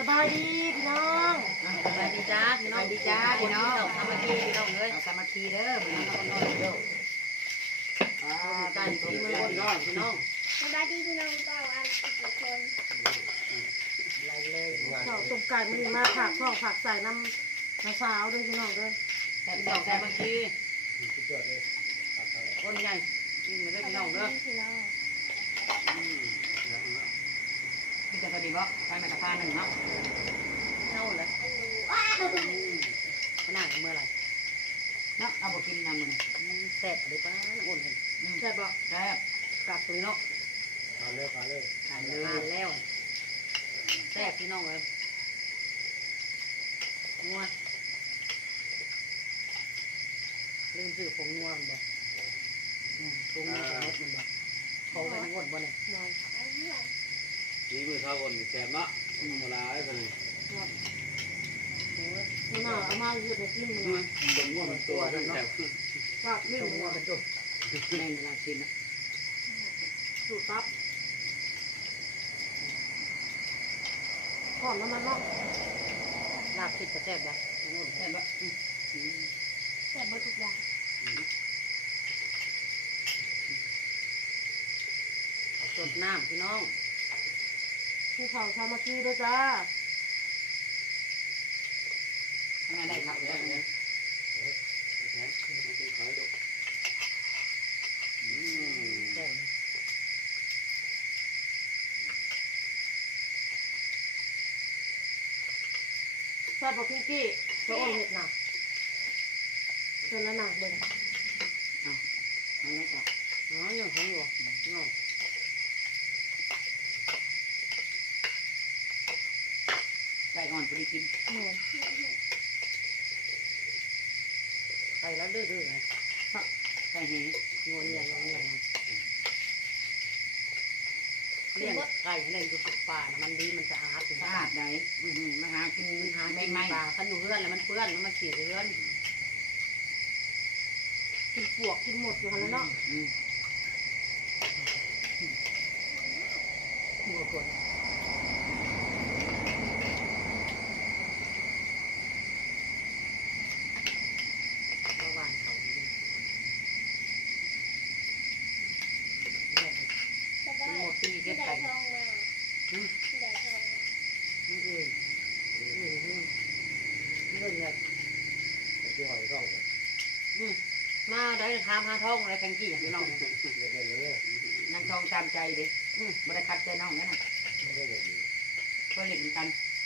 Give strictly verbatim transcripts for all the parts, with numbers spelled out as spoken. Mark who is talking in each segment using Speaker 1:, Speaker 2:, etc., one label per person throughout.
Speaker 1: บายดีพี่น้อง
Speaker 2: สบายดีจ้าพี่น้องดีจ้าพี่น้องสามัคคีพี่น้องเลยสามัคคีเด้อพี่น้องน้องเด้ออ่าการที่มือบนน้องพี่น้อง
Speaker 3: สบายดีพี่น้องก็อันทุกคน
Speaker 2: ไรเลย
Speaker 1: ข้าวต้มไก่มันนี่มาผักข้าวผักใส่น้ำมะพร้าวด้วยพี่น้องด้วย
Speaker 2: แต่พี่น้องสามัคคีคนใหญ่กินมาด้วยพี่น้องเด้อพี่จะพอดีบ่ใส่แม่กระพาหนึ่งเนาะเท่าเลยขนาดเมื่อไรเนาะเอาบกินน้ำมันแซ่บเลยป้าน้ำอุ่นเลยแซ่บบ่แซ่บกลับตัวเนาะ
Speaker 4: ทานเลยทานเลย
Speaker 2: ทานเลยทานแล้วแซ่บพี่น้องเลยนัวลืมซื้อผงนัวมันบ่ผงนัวผงรสมันบ่เขาไปน้ำอุ่นบ่เนี่ย
Speaker 4: นี่มือเท่าคนแสบเนาะธรรมดาไอ้คนนี้
Speaker 1: นี่มาเอามาอยู่ในที่มัน
Speaker 4: ตรงว่ามันตัวมันแสบขึ้น
Speaker 1: ก็วิ่งหัว
Speaker 2: เป็นตัวแม่งเวลากินนะ
Speaker 1: สูตรตับหอมน้ำมันเนาะ
Speaker 2: ลาบคิดจะแซ่บบ่น้ำอุ่นแซ่บบ่
Speaker 1: แซ่บเบอร์ทุกอย่าง
Speaker 2: สดน้ำพี่น้อง
Speaker 1: ที่เขาชามาคีด้วยจ้า
Speaker 2: ทำไงได้ครับได้ไหมแซ่บ
Speaker 1: แซ่บบอกพี่กี้ตัวอ้นเห็ดหนักเจนละหนักเลย
Speaker 2: อ๋อเอาแล้วจ้ะอ๋อยังคงอยู่เนาะไก่อ่อนพอดีกินไก่แล้วดื้อๆเลยไก่แห้งงวนเงียงงวนเงียงเลี้ยงไก่ในอยู่ป่านะมันดีมันสะอาดสะอาดไหนมันหากินหาไม่ไม่ป่าขันอยู่เรือนแล้วมันเปื้อนมันขี่เรือน
Speaker 1: กินปวกกินหมดอยู่แล้วเนาะ
Speaker 2: หัวคนหมดตีเก็บไก่
Speaker 3: ทองมาได้ทอง
Speaker 2: ไม่เองไม่เองเรื่องอะไร
Speaker 4: ที่หอยร่อง
Speaker 2: มาได้ทำหาทองอะไรกันกี่อย่างน้องนางทองตามใจดิบริคัดใจน้องนั่นน่ะก็เล่นกัน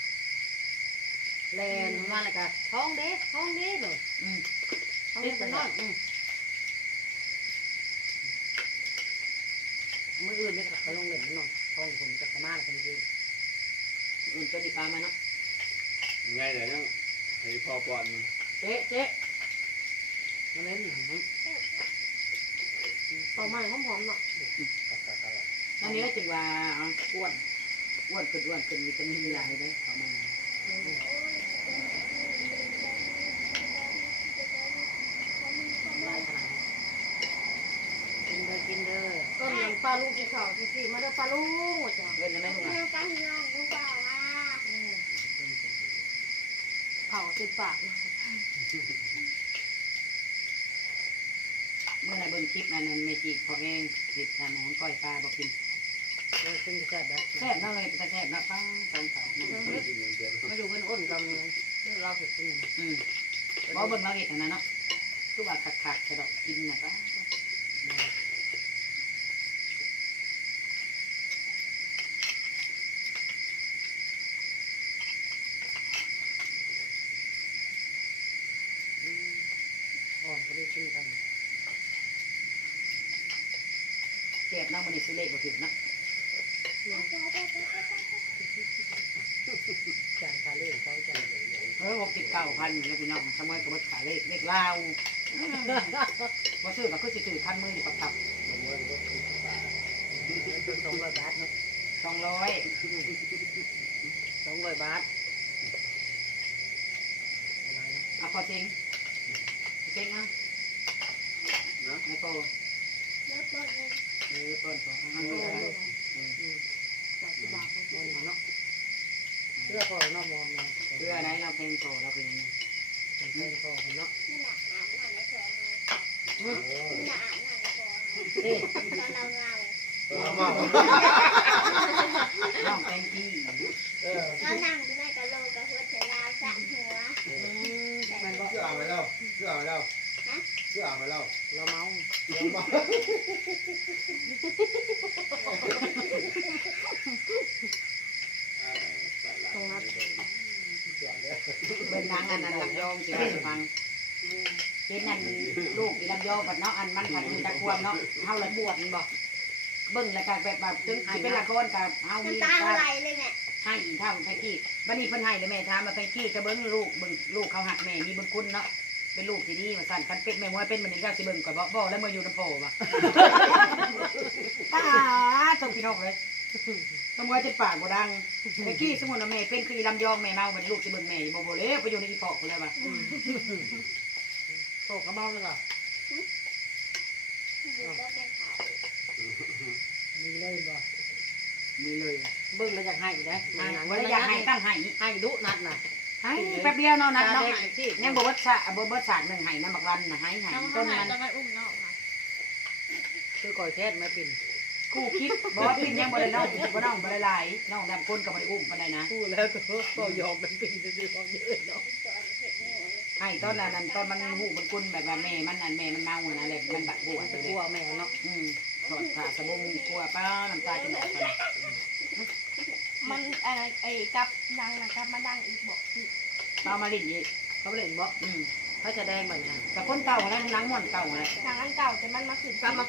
Speaker 2: เล่นมาอะไรกันทองเด้ทองเด้เลยทองเด้เป็นน้อยมืออื่นไม่เขาลงเล่นน้องทองผมจะสามารถทำดีอื่นจะดีปลามาเนาะ
Speaker 4: ไงเดี๋ยวยังให้พอปอน
Speaker 2: เจ๊เจ๊มาเล่นหนัง
Speaker 1: ต่อมาหอมๆเนาะ
Speaker 2: นั่นนี่ก็จึงว่าอ้วนอ้วนขึ้นอ้วนขึ้นวิตามินหลายเลยเขามากินเด้อกินเด้อ
Speaker 1: ก็เหมือนปลาลูกที่เขาที่สี่มาเด้อปลาลูกจ้ะ
Speaker 2: เล่นได้ไหมลูก
Speaker 3: น้องกันน้องรู้เปล่าว่า
Speaker 1: เผาติดปาก
Speaker 2: เมื่อไหร่บนคลิปนั้นเมจิพอเองติดทำให้ก้อยปลาบอกกินเออซึ่งแซ่บนะแซ่บนั่นเลยแต่แซ่บนะป้าตอนเสาร์มาอยู่เป็นอ้นกันเลยเราสุดจริงอืมเพราะบนเราเอกนะเนาะทุกว่าขัดขัดกระดกกินนะป้าอ่อนก็ได้กินกันเจ็บนะมันนี่สิเละบ่ถึงนะจานคาเล่เขาจานเออหกสิบเก้าพันอยู่พี่น้องสมัยกับขายเลขเลขลาวว่าซื้อมาก็จะถือพันมืออยู่ปับปับสองร้อยบาทเนาะสองร้อยสองร้อยบาทเอาพอจริงจริงอ่ะนะไม่โต
Speaker 3: เลิกเปิดเลย
Speaker 2: เออเปิดสองอันนี้ได้
Speaker 1: จากที่บ้านเขาเนาะ
Speaker 2: เพื่อพอน้องมอมนะเพื่ออะไรเราเพลงโตเราเป็นยังไงเพลงโตคนเนาะ
Speaker 3: ไม่หนักอาบน้ำในครัวให้ไม่หนักอาบน้ำในครัวให้
Speaker 2: เอ๊ะ
Speaker 3: ตอนเราเงา
Speaker 5: เอามา
Speaker 2: น้องเพลงพี่
Speaker 5: เออ
Speaker 3: เรานั่งอยู่ในกะโหลกกะหัวเทลาวสะหัว
Speaker 2: มันก็
Speaker 5: เสื้ออ่างไปแล้วเสื้ออ่างไปแล้วเสื้ออ่างไปแล้ว
Speaker 2: เราเมา
Speaker 5: เดี๋ยวมา
Speaker 1: ตรงนั้น
Speaker 2: เป็นนางอันนั้นลำยองสิฟังเป็นนั่นลูกอีลำยองบัดเนาะอันมันผัดอยู่ตะควมเนาะเฮาละบวชบอกเบิ่งแล้วก็แบบแบบถึงสิเป็นละครกับเฮามี
Speaker 3: น้ำตาไหลเลยแม่
Speaker 2: ให้เท่าไทกี้บัดนี้เพิ่นให้เลยแม่ถามมาไทกี้ก็เบิ่งลูกเบิ่งลูกเขาหักแม่มีบุญคุณเนาะเป็นลูกที่ดีมาสั่นคันเป็ดแม่มวยเป็นมันนี่เจ้าสิเบิ่งก่อนบ่บ่แล้วมาอยู่น้ำโพว่ะตาส่งพี่น้องเลยสมมติจะปากบ่ดังไทกี้สมมุติว่าแม่เป็นคืออีลำยองแม่เมาบัดนี้ลูกสิเบิ่งแม่บ่บ่เลยไปอยู่ในอีปอกพุ่นแล้วว่ะโตก็เมาเลยว่ะ
Speaker 3: อยู่ก็เป็นขาว
Speaker 2: มีเลยบ่มีเลยเบิ่งแล้วอยากให้ได้บ่ได้อยากให้ตั้งให้ให้ดุนัดน่ะให้แป๊บเดียวเนาะนัดเนาะยังบ่เบิดซะบ่เบิดสากนึงให้น้ำบักรันน่ะให้ให้ต้นนั้น
Speaker 1: จะไม่อุ้มน้องค่ะ
Speaker 2: คือก่อยแท้ไม่ปิ่นคู่คิดบ่ปิ่นยังบ่ได้น้องบ่น้องบ่ได้หลายน้องดำคนก็บ่ได้อุ้มปานใดนะ
Speaker 1: พูดแล้วก็ก็ยอมเป็นปีจะซื้อของเยอะเนาะ
Speaker 3: สอนเห็ดนี่
Speaker 2: ให้ตอนนั้นตอนมันหูมันกุนแบบว่าแม่มันนั่นแม่มันเมาน่ะแหละมันบักบวชไปกลัวแม่เนาะอืมถอดขาสะบงกลัวป้าน้ำตาจะไหลไป
Speaker 3: มันอะไรไอ้กับดังนะครับมาดังอีกบอก
Speaker 2: ตามาลิ้นอีกเขาเล่นบ่อืมเขาจะแดงบ่อยนะแต่คนเก่าแล้วหลังม่วนเก่าแหละ
Speaker 3: ดังอันเก่าแต่มันมาขึ้น
Speaker 2: บ่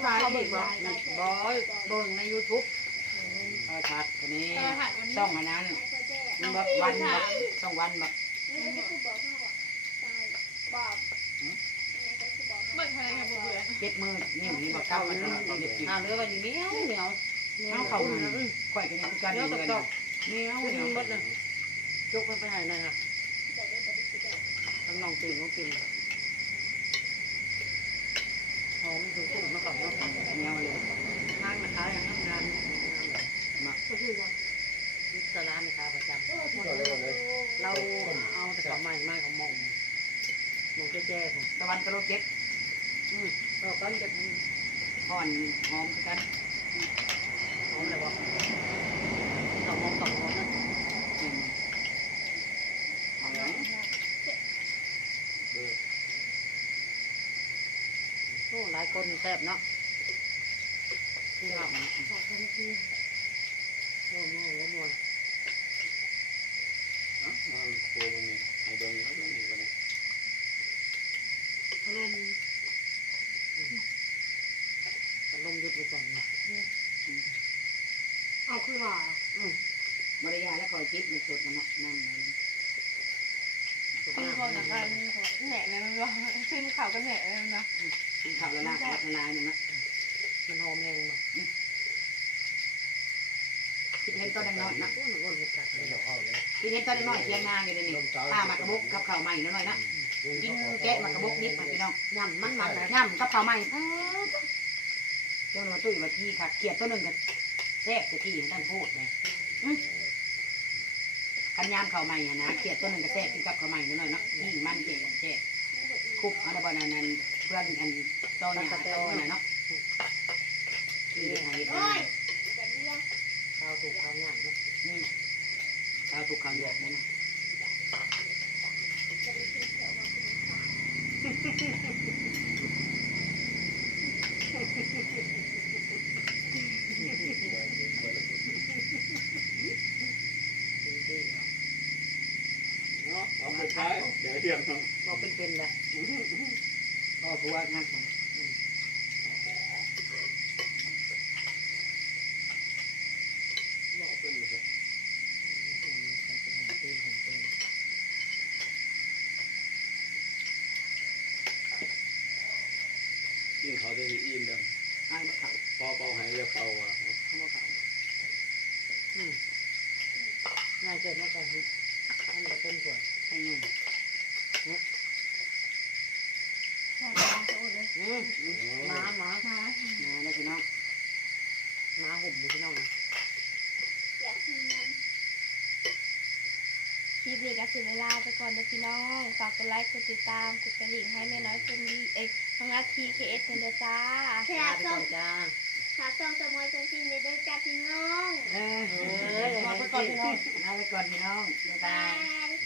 Speaker 2: อยใน YouTube เออชัดคนนี้ช่องอันนั้นมันบ่วันบ่ช่องวันบ่
Speaker 3: ไม่ใช่คือบอกเขาบอกตายบอก
Speaker 1: เบิ่งอะไรกันเบื่อ
Speaker 2: เจ็ดมือนิ้วนี่บ่เก่าอันนั้นเด็กอ่าเรือว่านี่เหนียวเหนียวเอาเข้ามาข่อยก็ยังกันอยู่เลยเหนียวเหนียวหมดเลยยกมันไปให้หน่อยค่ะทั้งน้องตื่นน้องกินหอมถึงตุ่มมาก่อนเนาะเหนียวเลยทางนะคะยังทำงานมาตลาดนะคะประจำเราเอาแต่ของใหม่มาของมองมองแก่ๆตะวันตะโลเก็บอืมเราก็จะห่อนหอมกันหอมเลยวะสองหอมสองหอมนะอืมหอมไหมโอ้หลายคนแซ่บเนาะที่เราโอ้โหโอ้โหโอ้โห
Speaker 4: อ่ะมาโคมันนี่ให้เบิ่งเขาเบิ่งอีกว่านี่
Speaker 2: อารมณ์อารมณ์หยุดไปก่อนนะ
Speaker 1: เอาคือว่า
Speaker 2: บริยาแล้วคอยคิดในสุดมันนั่นนั่น
Speaker 1: เป็นคนแบบว่าแหน่เลยมันว่าขึ้นเขาก็แหน่เลยนะ
Speaker 2: กินข้าวละลายละลายมันนะมันหอมแรงบ่คิดเห็นตอนน้อยนะคิดเห็นตอนน้อยเทียงงานอยู่เลยนี่ป้ามากระบุกกับข้าวใหม่น้อยนะกินแกะมากระบุกนิดมาพี่น้องย่ำมันมันย่ำกับข้าวใหม่เจ้าหน้าตุ้ยมาที่ค่ะเขียดตัวหนึ่งกันแซ่บจะที่ท่านพูดเลยกันยามข้าวใหม่นะเขียดตัวหนึ่งก็แซ่บกินกับข้าวใหม่น้อยเนาะยิ่งมันเจ๋งเจ๋งคุบอะไรบ้านั้นเพื่อนอันโตเนี่ยโตน่ะเนาะที่ให้
Speaker 3: โอ้ยจะเรียก
Speaker 2: ข้าวถูกข้าวหยาบเนาะข้าวถูกข้าวหยาบนั่นนะ
Speaker 3: จะได้กินเขียวมาเป็นข้าว
Speaker 4: เนาะเอาไปใช้เดี๋ยวเทียมเนาะ
Speaker 2: บอกเป็นๆเลยก็ผัวงักมัน
Speaker 4: เอาเป็นเลยกินเขาจะอิ่มดัง
Speaker 2: ไอ้มะขาม
Speaker 4: พอเป่าหายจะเป่าอ่ะ
Speaker 2: ข้าวมะขามอืมง่ายเกิดมากกว่าอันนี้เป็นส่วนให้เงิน
Speaker 1: ชอบเอาโซ่เลย
Speaker 2: อืมม้าม้า
Speaker 1: มา
Speaker 2: ม้าได้พี่น้องม้าหุ่มอยู่พี่น้องนะ
Speaker 3: อยากกินมันคลิปนี้ก็ถึงเวลาไปก่อนนะพี่น้องฝากกดไลค์กดติดตามกดกระดิ่งให้แม่น้อยเป็นดีเอ็กน้องนัททีเคเอสเด้อจ้า
Speaker 2: ลาไปก่อนจ้า
Speaker 3: ฝากช่องสมอยจังซินเด้อจ้าพี่น้อง
Speaker 2: เออลาไปก่อนพี่น้องลาไปก่อนพี่น้องบ๊ายบา
Speaker 3: บาย ย